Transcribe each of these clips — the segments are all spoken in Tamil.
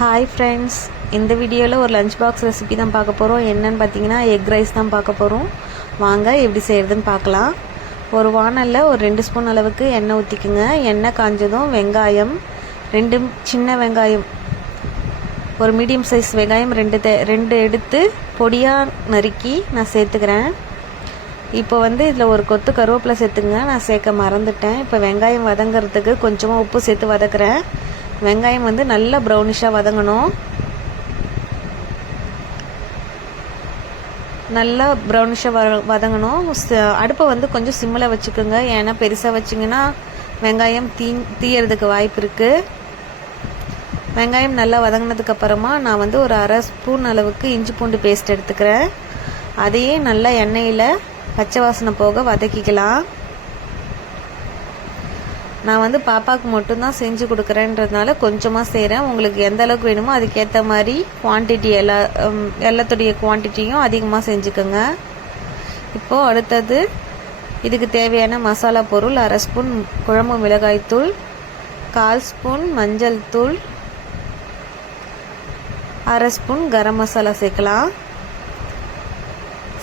ஹாய் ஃப்ரெண்ட்ஸ், இந்த வீடியோவில் ஒரு லஞ்ச் பாக்ஸ் ரெசிபி தான் பார்க்க போகிறோம். என்னென்னு பார்த்தீங்கன்னா எக் ரைஸ் தான் பார்க்க போகிறோம். வாங்க எப்படி செய்கிறதுன்னு பார்க்கலாம். ஒரு வானலில் ஒரு 2 ஸ்பூன் அளவுக்கு எண்ணெய் ஊற்றிக்குங்க. எண்ணெய் காஞ்சதும் வெங்காயம் 2 சின்ன வெங்காயம், ஒரு மீடியம் சைஸ் வெங்காயம் 2 எடுத்து பொடியாக நறுக்கி நான் சேர்த்துக்கிறேன். இப்போ இதில் ஒரு கொத்து கருவேப்பிலை சேர்த்துங்க. நான் சேர்க்க மறந்துட்டேன். இப்போ வெங்காயம் வதங்கிறதுக்கு கொஞ்சமாக உப்பு சேர்த்து வதக்குறேன். வெங்காயம் நல்லா ப்ரௌனிஷாக வதங்கணும். நல்லா ப்ரௌனிஷாக வதங்கணும். அடுப்பை கொஞ்சம் சிம்மில் வச்சுக்கோங்க. ஏன்னா பெருசாக வச்சிங்கன்னா வெங்காயம் தீயறதுக்கு வாய்ப்பு இருக்குது. வெங்காயம் நல்லா வதங்கினதுக்கப்புறமா நான் ஒரு 1/2 ஸ்பூன் அளவுக்கு இஞ்சி பூண்டு பேஸ்ட் எடுத்துக்கிறேன். அதையே நல்லா எண்ணெயில் பச்சை வாசனை போக வதக்கிக்கலாம். நான் பாப்பாவுக்கு மட்டும்தான் செஞ்சு கொடுக்குறேன்றதுனால கொஞ்சமாக செய்கிறேன். உங்களுக்கு எந்த அளவுக்கு வேணுமோ அதுக்கேற்ற மாதிரி குவான்டிட்டி எல்லாத்துடைய குவான்டிட்டியும் அதிகமாக செஞ்சுக்கோங்க. இப்போது அடுத்தது இதுக்கு தேவையான மசாலா பொருள் 1/2 ஸ்பூன் குழம்பு மிளகாய்த்தூள், 1/4 ஸ்பூன் மஞ்சள் தூள், 1/2 ஸ்பூன் கரம் மசாலா சேர்க்கலாம்.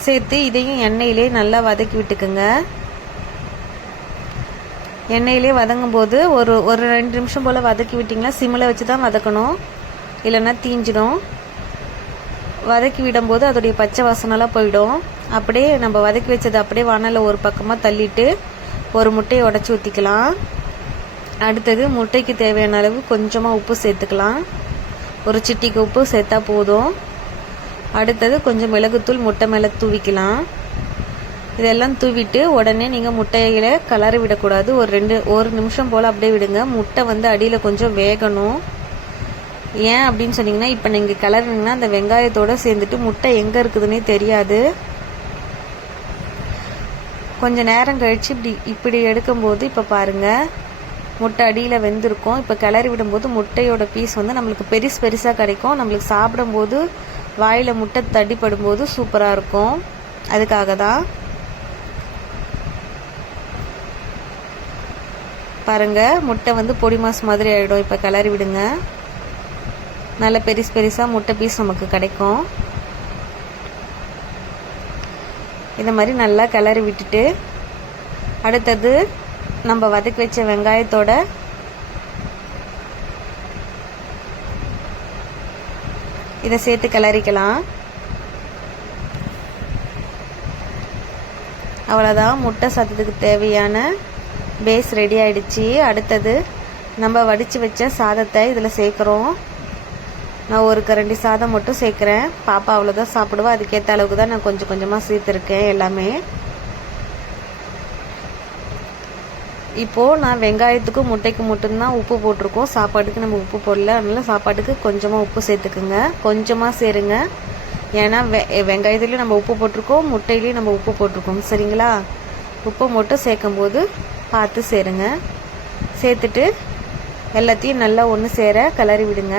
சேர்த்து இதையும் எண்ணெயிலே நல்லா வதக்கி விட்டுக்குங்க. எண்ணெயிலே வதங்கும் போது ஒரு 2 நிமிஷம் போல் வதக்கி விட்டிங்கன்னா சிம்மில் வச்சு தான் வதக்கணும், இல்லைன்னா தீஞ்சிடும். வதக்கி விடும்போது அதோடைய பச்சை வாசனைலாம் போயிடும். அப்படியே நம்ம வதக்கி வச்சது அப்படியே வானலில் ஒரு பக்கமாக தள்ளிட்டு ஒரு முட்டையை உடச்சி ஊற்றிக்கலாம். அடுத்தது முட்டைக்கு தேவையான அளவு கொஞ்சமாக உப்பு சேர்த்துக்கலாம். ஒரு சிட்டிக்கு உப்பு சேர்த்தா போதும். அடுத்தது கொஞ்சம் மிளகுத்தூள் முட்டை மேலே தூவிக்கலாம். இதெல்லாம் தூவிட்டு உடனே நீங்கள் முட்டையில் கலரி விடக்கூடாது. ஒரு நிமிஷம் போல் அப்படியே விடுங்க. முட்டை அடியில் கொஞ்சம் வேகணும். ஏன் அப்படின்னு சொன்னீங்கன்னா, இப்போ நீங்கள் கிளறினீங்கன்னா அந்த வெங்காயத்தோடு சேர்ந்துட்டு முட்டை எங்கே இருக்குதுன்னே தெரியாது. கொஞ்சம் நேரம் கழித்து இப்படி எடுக்கும்போது இப்போ பாருங்கள், முட்டை அடியில் வெந்திருக்கும். இப்போ கிளறி விடும்போது முட்டையோட பீஸ் நம்மளுக்கு பெருசாக கிடைக்கும். நம்மளுக்கு சாப்பிடும்போது வாயில் முட்டை தடிப்படும்போது சூப்பராக இருக்கும். அதுக்காக தான் பாருங்கள், முட்டை பொடி மாஸ் மாதிரி ஆகிடும். இப்போ கிளறி விடுங்க. நல்ல பெருசாக முட்டை பீஸ் நமக்கு கிடைக்கும். இந்த மாதிரி நல்லா கிளறி விட்டுட்டு அடுத்தது நம்ம வதக்கி வச்ச வெங்காயத்தோட இதை சேர்த்து கிளறிக்கலாம். அவ்வளோதான், முட்டை சாதத்துக்கு தேவையான பேஸ் ரெடி ஆகிடுச்சு. அடுத்தது நம்ம வடித்து வச்ச சாதத்தை இதில் சேர்க்குறோம். நான் ஒரு கரண்டி சாதம் மட்டும் சேர்க்குறேன். பாப்பா அவ்வளோதான் சாப்பிடுவா. அதுக்கேற்ற அளவுக்கு தான் நான் கொஞ்சம் கொஞ்சமாக சேர்த்துருக்கேன் எல்லாமே. இப்போது நான் வெங்காயத்துக்கும் முட்டைக்கும் மட்டும்தான் உப்பு போட்டிருக்கோம். சாப்பாட்டுக்கு நம்ம உப்பு போடல. அதனால சாப்பாட்டுக்கு கொஞ்சமாக உப்பு சேர்த்துக்குங்க. கொஞ்சமாக சேருங்க. ஏன்னா வெங்காயத்துலேயும் நம்ம உப்பு போட்டிருக்கோம், முட்டையிலையும் நம்ம உப்பு போட்டிருக்கோம். சரிங்களா? உப்பு மட்டும் சேர்க்கும்போது பார்த்து சேருங்க. சேர்த்துட்டு எல்லாத்தையும் நல்லா ஒன்று சேர கிளறி விடுங்க.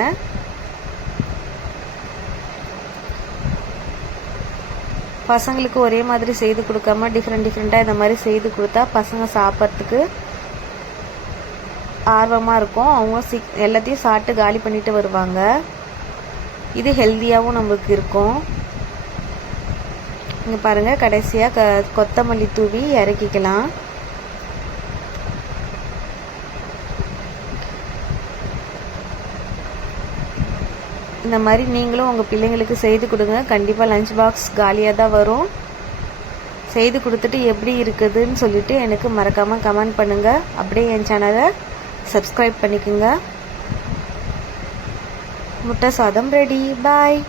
பசங்களுக்கு ஒரே மாதிரி செய்து கொடுக்காம டிஃப்ரெண்ட்டாக இந்த மாதிரி செய்து கொடுத்தா பசங்க சாப்பிட்றதுக்கு ஆர்வமாக இருக்கும். அவங்க எல்லாத்தையும் சாப்பிட்டு காலி பண்ணிட்டு வருவாங்க. இது ஹெல்த்தியாகவும் நம்மளுக்கு இருக்கும். இங்கே பாருங்கள், கடைசியாக கொத்தமல்லி தூவி இறக்கிக்கலாம். இந்த மாதிரி நீங்களும் உங்கள் பிள்ளைங்களுக்கு செய்து கொடுங்க. கண்டிப்பாக லஞ்ச் பாக்ஸ் காலியாக தான் வரும். செய்து கொடுத்துட்டு எப்படி இருக்குதுன்னு சொல்லிவிட்டு எனக்கு மறக்காமல் கமெண்ட் பண்ணுங்கள். அப்படியே என் சேனலை சப்ஸ்கிரைப் பண்ணிக்கோங்க. முட்டை சாதம் ரெடி. பாய்.